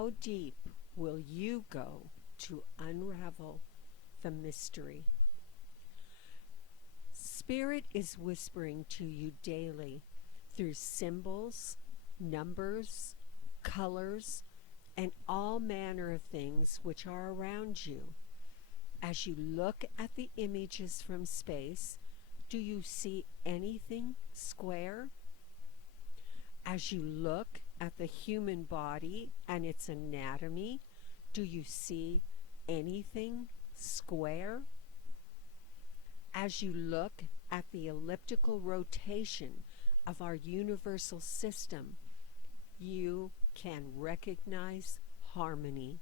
how deep will you go to unravel the mystery? Spirit is whispering to you daily through symbols, numbers, colors, and all manner of things which are around you. As you look at the images from space, do you see anything square? As you look at the human body and its anatomy, do you see anything square? As you look at the elliptical rotation of our universal system, you can recognize harmony.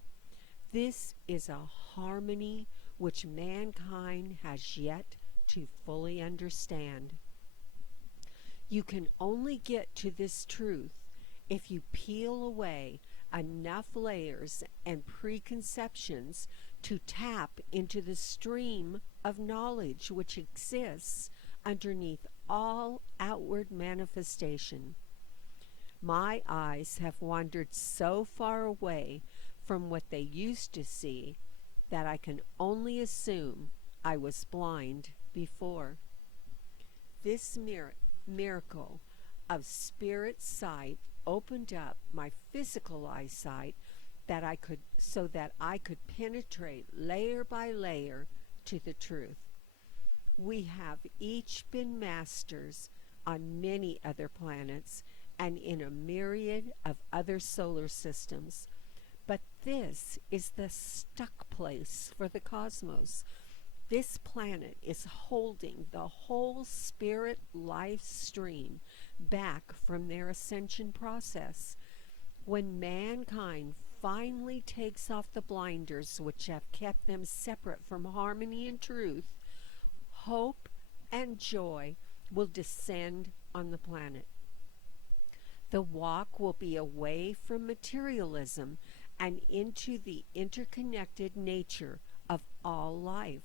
This is a harmony which mankind has yet to fully understand. You can only get to this truth if you peel away enough layers and preconceptions to tap into the stream of knowledge which exists underneath all outward manifestation. My eyes have wandered so far away from what they used to see that I can only assume I was blind before. This miracle of spirit sight opened up my physical eyesight that I could penetrate layer by layer to the truth. We have each been masters on many other planets and in a myriad of other solar systems, but this is the stuck place for the cosmos. This planet is holding the whole spirit life stream back from their ascension process. When mankind finally takes off the blinders which have kept them separate from harmony and truth, hope and joy will descend on the planet. The walk will be away from materialism and into the interconnected nature of all life.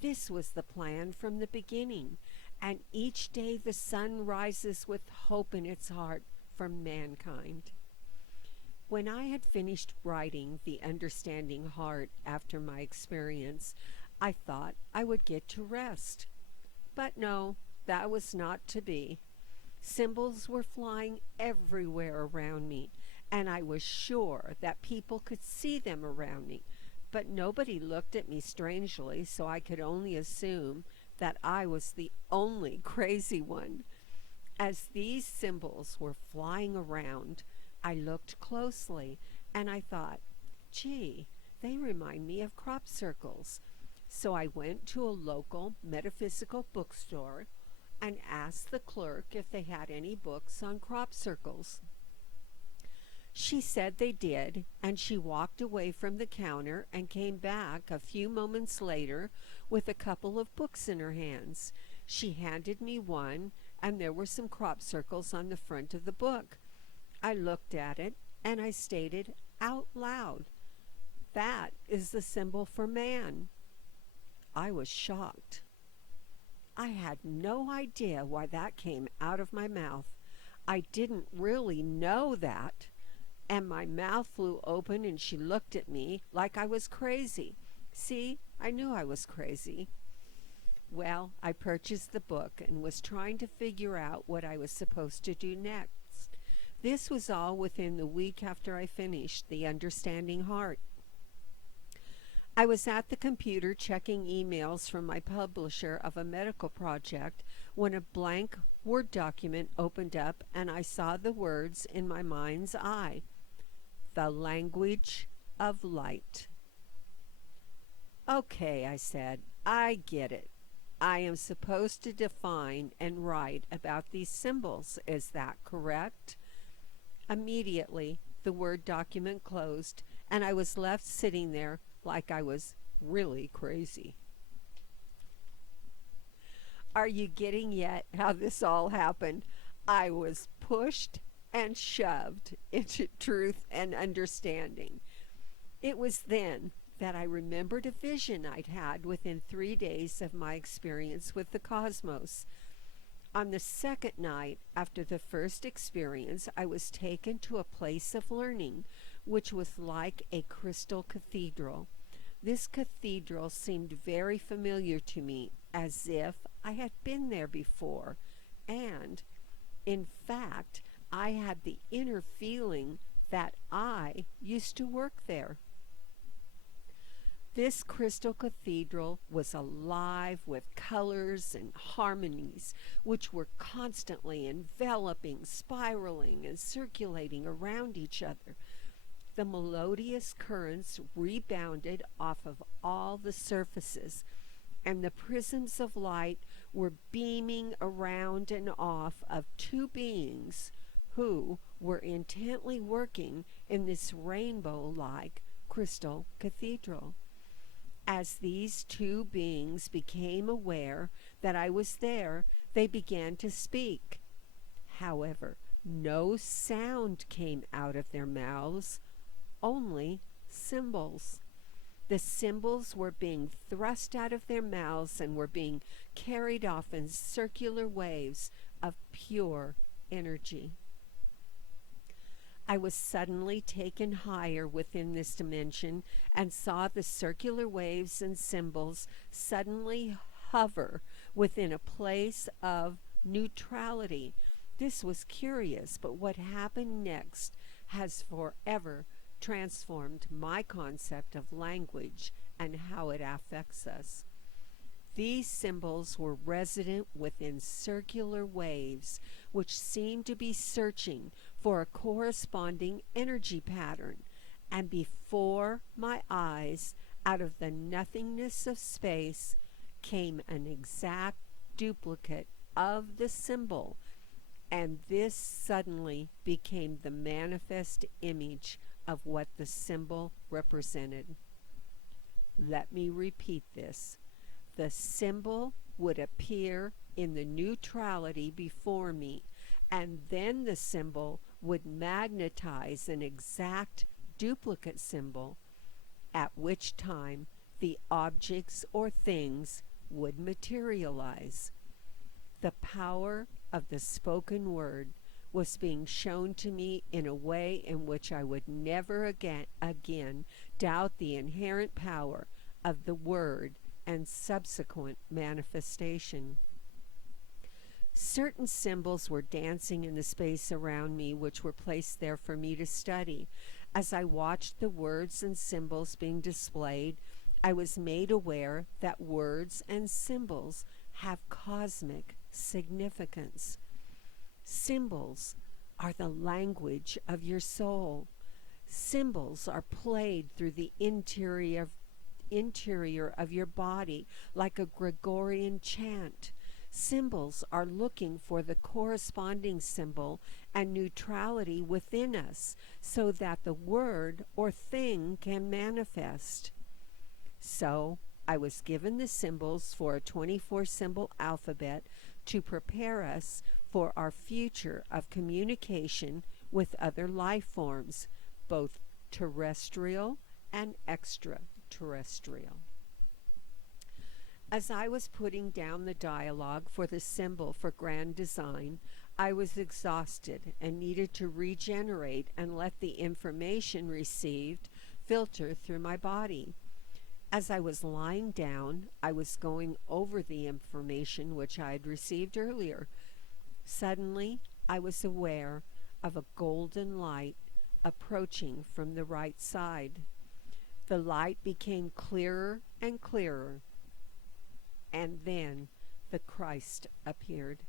This was the plan from the beginning, and each day the sun rises with hope in its heart for mankind. When I had finished writing The Understanding Heart after my experience, I thought I would get to rest. But no, that was not to be. Symbols were flying everywhere around me, and I was sure that people could see them around me. But nobody looked at me strangely, so I could only assume that I was the only crazy one. As these symbols were flying around, I looked closely, and I thought, gee, they remind me of crop circles. So I went to a local metaphysical bookstore and asked the clerk if they had any books on crop circles. She said they did, and she walked away from the counter and came back a few moments later with a couple of books in her hands. She handed me one, and there were some crop circles on the front of the book. I looked at it, and I stated out loud, "That is the symbol for man." I was shocked. I had no idea why that came out of my mouth. I didn't really know that. And my mouth flew open and she looked at me like I was crazy. See, I knew I was crazy. Well, I purchased the book and was trying to figure out what I was supposed to do next. This was all within the week after I finished The Understanding Heart. I was at the computer checking emails from my publisher of a medical project when a blank Word document opened up and I saw the words in my mind's eye. The language of light. Okay, I said, I get it. I am supposed to define and write about these symbols. Is that correct? Immediately, the Word document closed and I was left sitting there like I was really crazy. Are you getting yet how this all happened? I was pushed and shoved into truth and understanding. It was then that I remembered a vision I'd had within 3 days of my experience with the cosmos. On the second night after the first experience, I was taken to a place of learning which was like a crystal cathedral. This cathedral seemed very familiar to me, as if I had been there before, and, in fact, I had the inner feeling that I used to work there. This crystal cathedral was alive with colors and harmonies, which were constantly enveloping, spiraling, and circulating around each other. The melodious currents rebounded off of all the surfaces, and the prisms of light were beaming around and off of two beings who were intently working in this rainbow like crystal cathedral. As these two beings became aware that I was there, they began to speak. However, no sound came out of their mouths, only symbols. The symbols were being thrust out of their mouths and were being carried off in circular waves of pure energy. I was suddenly taken higher within this dimension and saw the circular waves and symbols suddenly hover within a place of neutrality. This was curious, but what happened next has forever transformed my concept of language and how it affects us. These symbols were resident within circular waves, which seemed to be searching for a corresponding energy pattern, and before my eyes, out of the nothingness of space, came an exact duplicate of the symbol, and this suddenly became the manifest image of what the symbol represented. Let me repeat this. The symbol would appear in the neutrality before me, and then the symbol would magnetize an exact duplicate symbol, at which time the objects or things would materialize. The power of the spoken word was being shown to me in a way in which I would never again doubt the inherent power of the word and subsequent manifestation. Certain symbols were dancing in the space around me, which were placed there for me to study. As I watched the words and symbols being displayed, I was made aware that words and symbols have cosmic significance. Symbols are the language of your soul. Symbols are played through the interior of your body like a Gregorian chant. Symbols are looking for the corresponding symbol and neutrality within us so that the word or thing can manifest. So, I was given the symbols for a 24 symbol alphabet to prepare us for our future of communication with other life forms, both terrestrial and extraterrestrial. As I was putting down the dialogue for the symbol for grand design, I was exhausted and needed to regenerate and let the information received filter through my body. As I was lying down, I was going over the information which I had received earlier. Suddenly, I was aware of a golden light approaching from the right side. The light became clearer and clearer, and then the Christ appeared.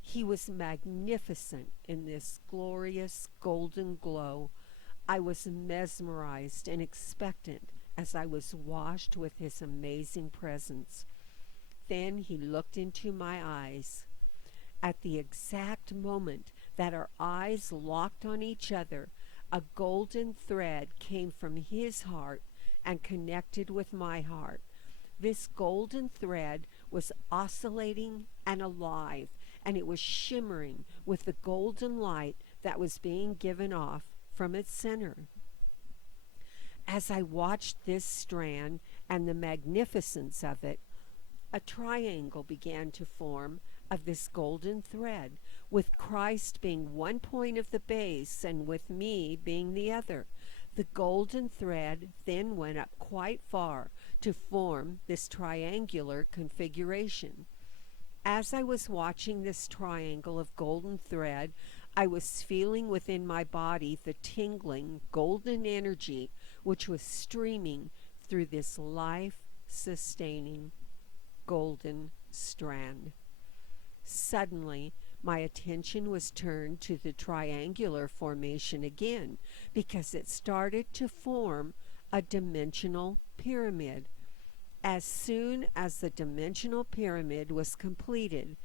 He was magnificent in this glorious golden glow. I was mesmerized and expectant as I was washed with his amazing presence. Then he looked into my eyes. At the exact moment that our eyes locked on each other, a golden thread came from his heart and connected with my heart. This golden thread was oscillating and alive, and it was shimmering with the golden light that was being given off from its center. As I watched this strand and the magnificence of it, a triangle began to form of this golden thread, with Christ being one point of the base and with me being the other. The golden thread then went up quite far to form this triangular configuration. As I was watching this triangle of golden thread, I was feeling within my body the tingling golden energy which was streaming through this life-sustaining golden strand. Suddenly, my attention was turned to the triangular formation again because it started to form a dimensional pyramid. As soon as the dimensional pyramid was completed,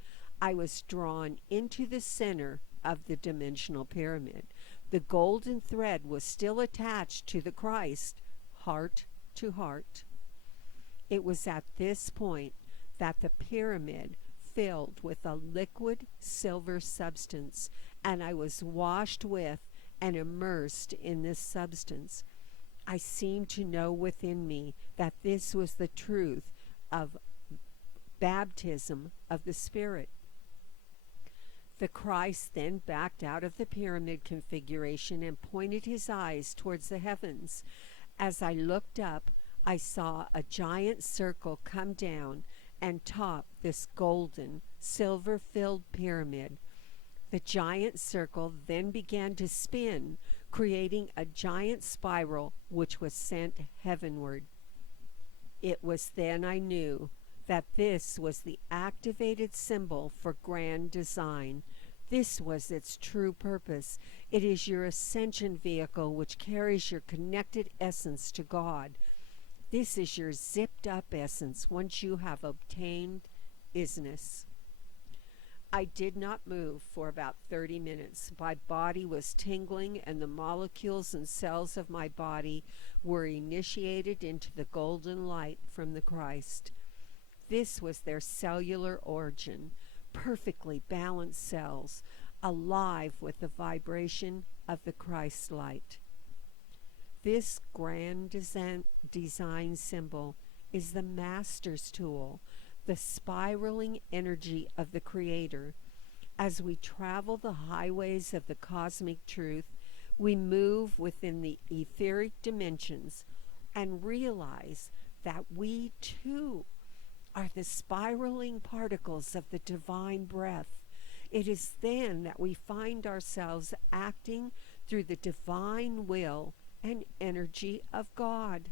I was drawn into the center of the dimensional pyramid. The golden thread was still attached to the Christ, heart to heart. It was at this point that the pyramid filled with a liquid silver substance, and I was washed with and immersed in this substance. I seemed to know within me that this was the truth of baptism of the Spirit. The Christ then backed out of the pyramid configuration and pointed his eyes towards the heavens. As I looked up, I saw a giant circle come down and top this golden, silver-filled pyramid. The giant circle then began to spin, creating a giant spiral which was sent heavenward. It was then I knew that this was the activated symbol for grand design. This was its true purpose. It is your ascension vehicle which carries your connected essence to God. This is your zipped up essence once you have obtained isness. I did not move for about 30 minutes. My body was tingling, and the molecules and cells of my body were initiated into the golden light from the Christ. This was their cellular origin, perfectly balanced cells, alive with the vibration of the Christ light. This grand design symbol is the master's tool, the spiraling energy of the Creator. As we travel the highways of the cosmic truth, we move within the etheric dimensions and realize that we too are the spiraling particles of the divine breath. It is then that we find ourselves acting through the divine will and energy of God.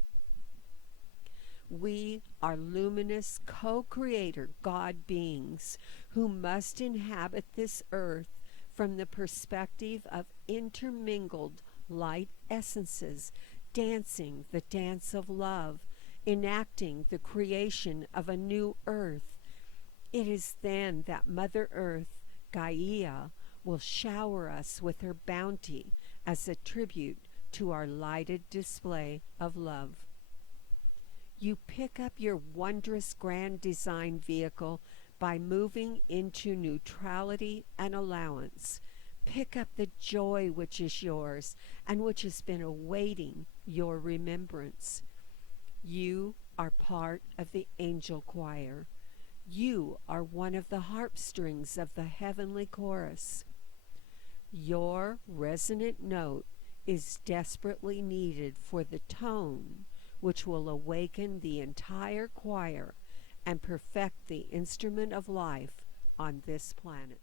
We are luminous co-creator God beings who must inhabit this earth from the perspective of intermingled light essences, dancing the dance of love, enacting the creation of a new earth. It is then that Mother Earth, Gaia, will shower us with her bounty as a tribute to our lighted display of love. You pick up your wondrous grand design vehicle by moving into neutrality and allowance. Pick up the joy which is yours and which has been awaiting your remembrance. You are part of the angel choir. You are one of the harp strings of the heavenly chorus. Your resonant note is desperately needed for the tone which will awaken the entire choir and perfect the instrument of life on this planet.